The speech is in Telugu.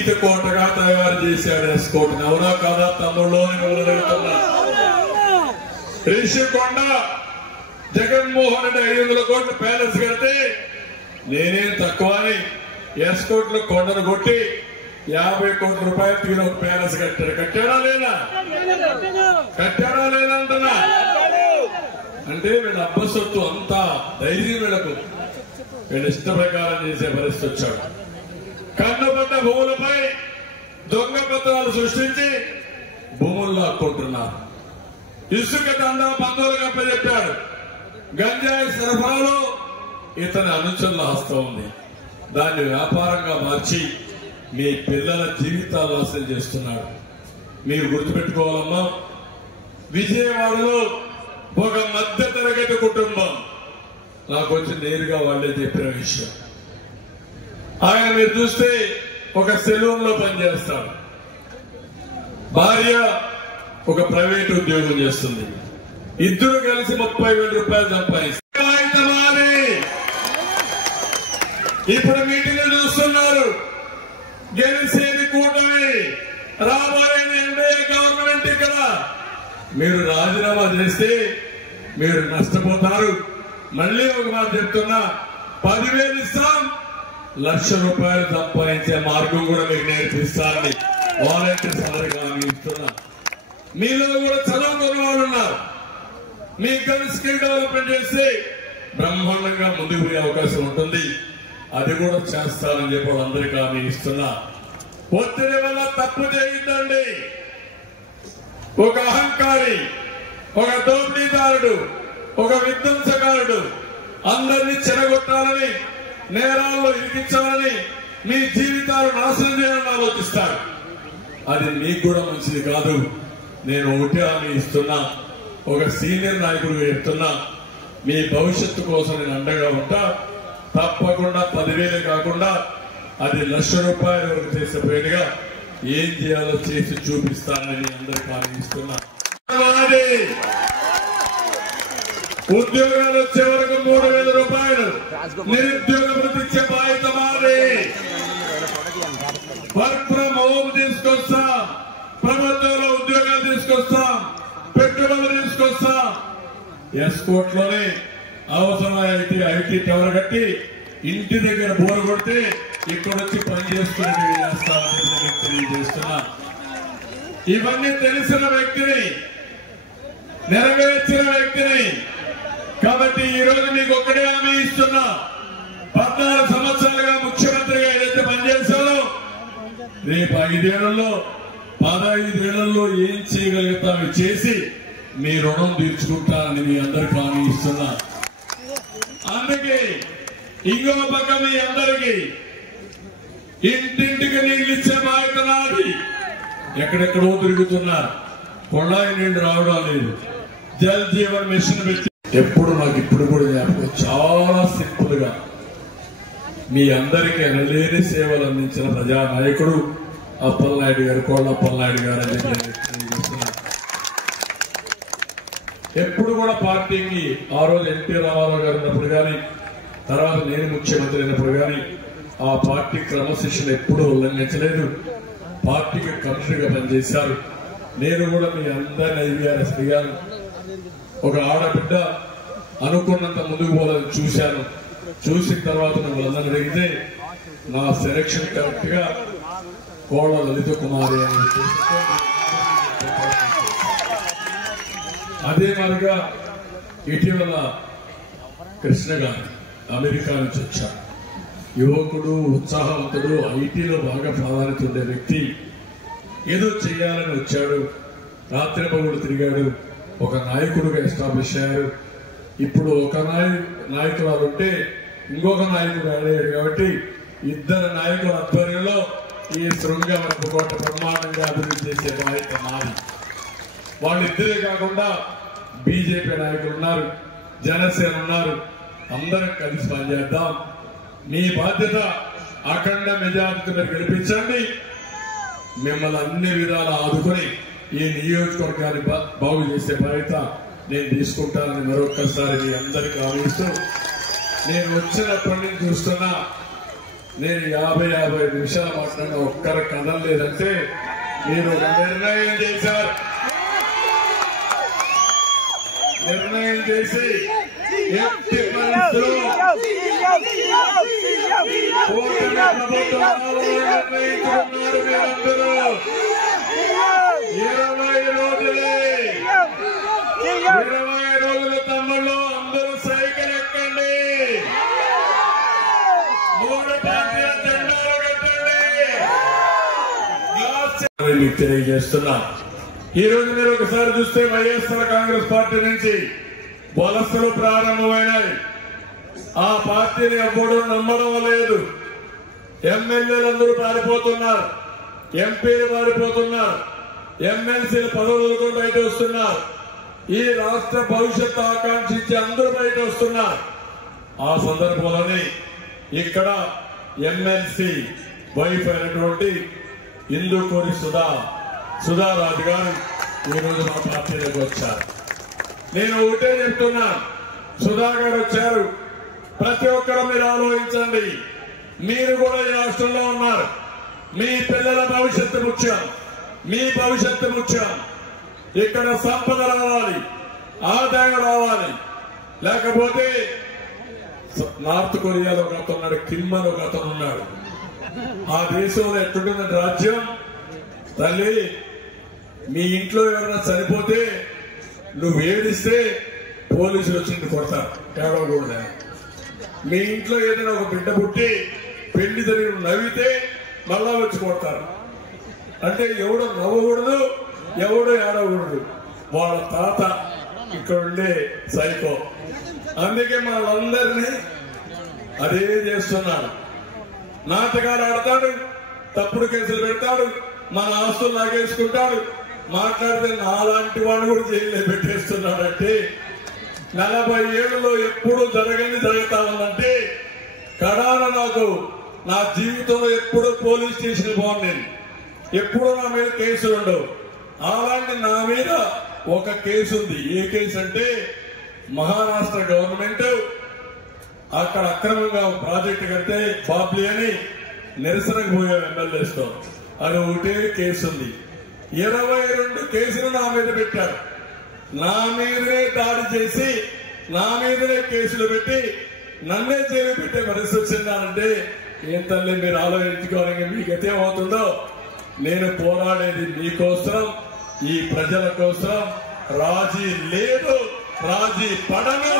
నీతి కోటగా తయారు చేశాడు ఎస్కోట్. ఎవరో కాదా తమ్ముళ్ళు అడుగుతున్నా. రిషికొండ జగన్మోహన్ రెడ్డి 500 కోట్ల ప్యాలెస్ కడితే నేనేం తక్కువ అని ఎస్కోట్ లో కొండను కొట్టి 50 కోట్ల రూపాయలు తీరు ఒక ప్యాలెస్ కట్టాడు. కట్టాడా లేదా? కట్టాడా లేదా అంటున్నా. అంటే వీళ్ళ అబ్బసొత్తు అంతా ధైర్యం వీళ్ళకు, వీళ్ళ ఇష్ట ప్రకారం చేసే పరిస్థితి వచ్చాడు. కన్నుపడ్డ భూములపై దొంగ పత్రాలు సృష్టించి భూములు లాక్కుంటున్నారు. ఇసుక దందా బంధువులకు అప్పచెప్పాడు. గంజాయి సరఫరాలో ఇతని అనుచరుల హస్తం ఉంది. దాన్ని వ్యాపారంగా మార్చి మీ పిల్లల జీవితాలు నాశనం చేస్తున్నాడు. మీరు గుర్తుపెట్టుకోవాలమ్మా, విజయవాడలో ఒక మధ్య తరగతి కుటుంబం నాకు వచ్చి నేరుగా వాళ్లే చెప్పిన విషయం. ఆయన మీరు చూస్తే ఒక సెలూన్ లో పనిచేస్తాడు. భార్య ఒక ప్రైవేట్ ఉద్యోగం చేస్తుంది. ఇద్దరు కలిసి 30,000 రూపాయలు సంపాదిస్తారు. ఇప్పుడు మీటింగ్ చూస్తున్నారు. గెలిసేది కూటమి, రాబోయే ఎన్డీఏ గవర్నమెంట్. ఇక్కడ మీరు రాజీనామా చేస్తే మీరు నష్టపోతారు. మళ్లీ ఒక మాట చెప్తున్నా, 10,000 ఇస్తాం, ₹1,00,000 సంపాదించే మార్గం కూడా మీకు నేర్పిస్తారని వాలంటీర్స్ అందరికీ హామీ ఇస్తున్నా. మీలో కూడా చదువుకున్న వాళ్ళు ఉన్నారు. మీకు స్కిల్ డెవలప్మెంట్ చేస్తే బ్రహ్మాండంగా ముందుకు పోయే అవకాశం ఉంటుంది. అది కూడా చేస్తారని చెప్పి అందరికీ హామీ ఇస్తున్నా. ఒత్తిడి వల్ల తప్పు చేయొద్దండి. ఒక అహంకారి, ఒక దోపిడీదారుడు, ఒక విధ్వంసకారుడు అందరినీ చెడగొట్టాలని, నేరాల్లో ఇరికించాలని, మీ జీవితాలు నాశనం చేయాలని ఆలోచిస్తారు. అది మీకు కూడా మంచిది కాదు. నేను ఒకటే హామీ ఇస్తున్నా, ఒక సీనియర్ నాయకుడిగా చెప్తున్నా, మీ భవిష్యత్తు కోసం నేను అండగా ఉంటా. తప్పకుండా 10,000 కాకుండా అది ₹1,00,000 వరకు చేసేపోయేదిగా ఏం చేయాలో చేసి చూపిస్తానని అందరికీ హామీ ఇస్తున్నా. ఉద్యోగాలు వచ్చే వరకు ₹3,000 నిరుద్యోగ వృత్తి ఇచ్చే బాధ్యత మాది. వర్క్ ఫ్రం హోమ్ తీసుకొస్తాం, ప్రభుత్వంలో ఉద్యోగాలు తీసుకొస్తాం, పెట్టుబడులు తీసుకొస్తాం. ఎస్కోట్ లోనే అవసరమైతే ఐటీ టవర్ కట్టి ఇంటి దగ్గర బోరు కొడితే ఇక్కడ వచ్చి పని చేసుకుని చేస్తామని తెలియజేస్తున్నా. ఇవన్నీ తెలిసిన వ్యక్తిని, నెరవేర్చిన వ్యక్తిని. కాబట్టి ఈ రోజు మీకు ఒక్కడే హామీ ఇస్తున్నా, 14 సంవత్సరాలుగా ముఖ్యమంత్రిగా ఏదైతే పనిచేశారో రేపు 5 ఏళ్లలో 15 ఏళ్లలో ఏం చేయగలుగుతామో చేసి మీ రుణం తీర్చుకుంటానని మీ అందరికీ హామీ ఇస్తున్నా. అందుకే ఇంకో పక్క మీ అందరికీ ఇంటింటికి నీళ్ళు ఇచ్చే బాధ్యత నాది. ఎక్కడెక్కడో తిరుగుతున్నారు, కొళాయి నీళ్లు రావడం లేదు. జల్ జీవన్ మిషన్ పెట్టి ఎప్పుడు నాకు ఇప్పుడు కూడా జ్ఞాపకం, చాలా సింపుల్ గా మీ అందరికీ ఎనలేని సేవలు అందించిన ప్రజానాయకుడు అప్పలనాయుడు గారు, కోళ్ళ అప్పలనాయుడు గారు అని తెలియజేస్తున్నారు. ఎప్పుడు కూడా పార్టీకి ఆ రోజు ఎన్టీ రామారావు గారు ఉన్నప్పుడు కానీ, తర్వాత నేను ముఖ్యమంత్రి అయినప్పుడు కానీ ఆ పార్టీ క్రమశిక్షణ ఎప్పుడూ ఉల్లంఘించలేదు. పార్టీకి కమిషనర్ గా పనిచేశారు. నేను కూడా మీ అందరినీ ఐవీఆర్ఎస్ దిగాను. ఒక ఆడబిడ్డ అనుకున్నంత ముందుకు పోవాలని చూశాను. చూసిన తర్వాత మిమ్మల్ని అడిగితే నా సెలక్షన్ కరెక్ట్ గా కోళ్ళ లలిత కుమారి అని. అదే మాదిరిగా ఇటీవల కృష్ణ గారు అమెరికా నుంచి వచ్చారు. యువకుడు, ఉత్సాహవంతుడు, ఐటీలో బాగా ప్రాధాన్యత ఉండే వ్యక్తి. ఏదో చేయాలని వచ్చాడు. రాత్రి పగులు తిరిగాడు. ఒక నాయకుడుగా ఎస్టాబ్లిష్ అయ్యారు. ఇప్పుడు ఒక నాయకురాలు ఉంటే ఇంకొక నాయకుడు అయ్యాడు. కాబట్టి ఇద్దరు నాయకుల ఆధ్వర్యంలో ఈ శృంగవరపు కోట బ్రహ్మాండంగా అభివృద్ధి చేసే బాధ్యత మాది. వాళ్ళిద్దరే కాకుండా బీజేపీ నాయకులు ఉన్నారు, జనసేన ఉన్నారు. అందరం కలిసి పనిచేద్దాం. మీ బాధ్యత అఖండ మెజారిటీ మీరు గెలిపించండి. మిమ్మల్ని అన్ని విధాలు ఆదుకుని ఈ నియోజకవర్గాన్ని బాగు చేసే బాధ్యత నేను తీసుకుంటానని మరొక్కసారి మీ అందరికీ ఆలోచిస్తూ, నేను వచ్చినప్పటి నుంచి చూస్తున్నా నేను 50 నిమిషాలు మాట్లాడిన ఒక్కరు కదలలేదంటే మీరు ఒక నిర్ణయం చేశారు. నిర్ణయం చేసి ఎట్టి పరిస్థితుల్లో కూటమి ప్రభుత్వాలు నిర్ణయించుకున్నారు. మీరందరూ 20 రోజులే 20 రోజుల తమ్ముళ్ళు అందరూ సైకిల్ ఎక్కండి, 3 పార్టీల జెండాలు కట్టండి. మీకు తెలియజేస్తున్నా, ఈ రోజు మీరు ఒకసారి చూస్తే వైఎస్ఆర్ కాంగ్రెస్ పార్టీ నుంచి వలసలు ప్రారంభమైనాయి. ఆ పార్టీని ఎవ్వడూ నమ్మడం లేదు. ఎమ్మెల్యేలందరూ పారిపోతున్నారు, ఎంపీలు పారిపోతున్నారు, ఎమ్మెల్సీలు పదవులకు బయట వస్తున్నారు. ఈ రాష్ట్ర భవిష్యత్తు ఆకాంక్షించి అందరూ బయట వస్తున్నారు. ఆ సందర్భంలోనే ఇక్కడ ఎమ్మెల్సీ వైఫ్ అయినటువంటి ఇందుకూరి సుధారాజు గారు ఈరోజు మా పార్టీలోకి వచ్చారు. నేను ఒకటే చెప్తున్నా, సుధా గారు వచ్చారు. ప్రతి ఒక్కరూ మీరు ఆలోచించండి. మీరు కూడా ఈ రాష్ట్రంలో ఉన్నారు. మీ పిల్లల భవిష్యత్తు ముఖ్యం, మీ భవిష్యత్తు ముఖ్యం. ఇక్కడ సంపద రావాలి, ఆదాయం రావాలి. లేకపోతే నార్త్ కొరియాలో ఒక అతను ఉన్నాడు, కిమ్ అని ఒక అతను ఉన్నాడు. ఆ దేశంలో ఎక్కడున్న రాజ్యం తల్లి, మీ ఇంట్లో ఎవరైనా చనిపోతే నువ్వు ఏడిస్తే పోలీసులు వచ్చి కొడతారు, ఏడవకూడదు. మీ ఇంట్లో ఏదైనా ఒక బిడ్డ పుట్టి పెళ్లి జరిగి నవ్వితే మళ్ళా వచ్చి కొడతారు. అంటే ఎవడో నవ్వకూడదు, ఎవడో ఏడవకూడదు. వాళ్ళ తాత ఇక్కడ ఉండే సైకో. అందుకే వాళ్ళందరినీ అదే చేస్తున్నారు. నాటకాలు ఆడతాడు, తప్పుడు కేసులు పెడతాడు, మన ఆస్తులు లాగేసుకుంటాడు. మాట్లాడితే నాలాంటి వాడు కూడా జైల్లో పెట్టేస్తున్నాడంటే 40 ఏళ్లలో ఎప్పుడు జరగని జరుగుతా ఉందంటే కడాన నాకు నా జీవితంలో ఎప్పుడూ పోలీస్ స్టేషన్ పోను, ఎప్పుడూ నా మీద కేసులు ఉండవు. అలాంటి నా మీద ఒక కేసు ఉంది. ఏ కేసు అంటే మహారాష్ట్ర గవర్నమెంట్ అక్కడ అక్రమంగా ప్రాజెక్టు కడితే బాబ్లీ అని నిరసనకు పోయే ఎమ్మెల్యేస్తో అది ఒకటే కేసు ఉంది. 22 కేసులు నా మీద పెట్టారు. నా మీదనే దాడి చేసి నా మీదనే కేసులు పెట్టి నన్నే జైలు పెట్టే పరిస్థితి వచ్చిందంటే ఏం తల్లి మీరు ఆలోచించుకోవాలని మీకు ఎతేమవుతుందో. నేను పోరాడేది మీకోసం, ఈ ప్రజల కోసం. రాజీ లేదు, రాజీ పడను.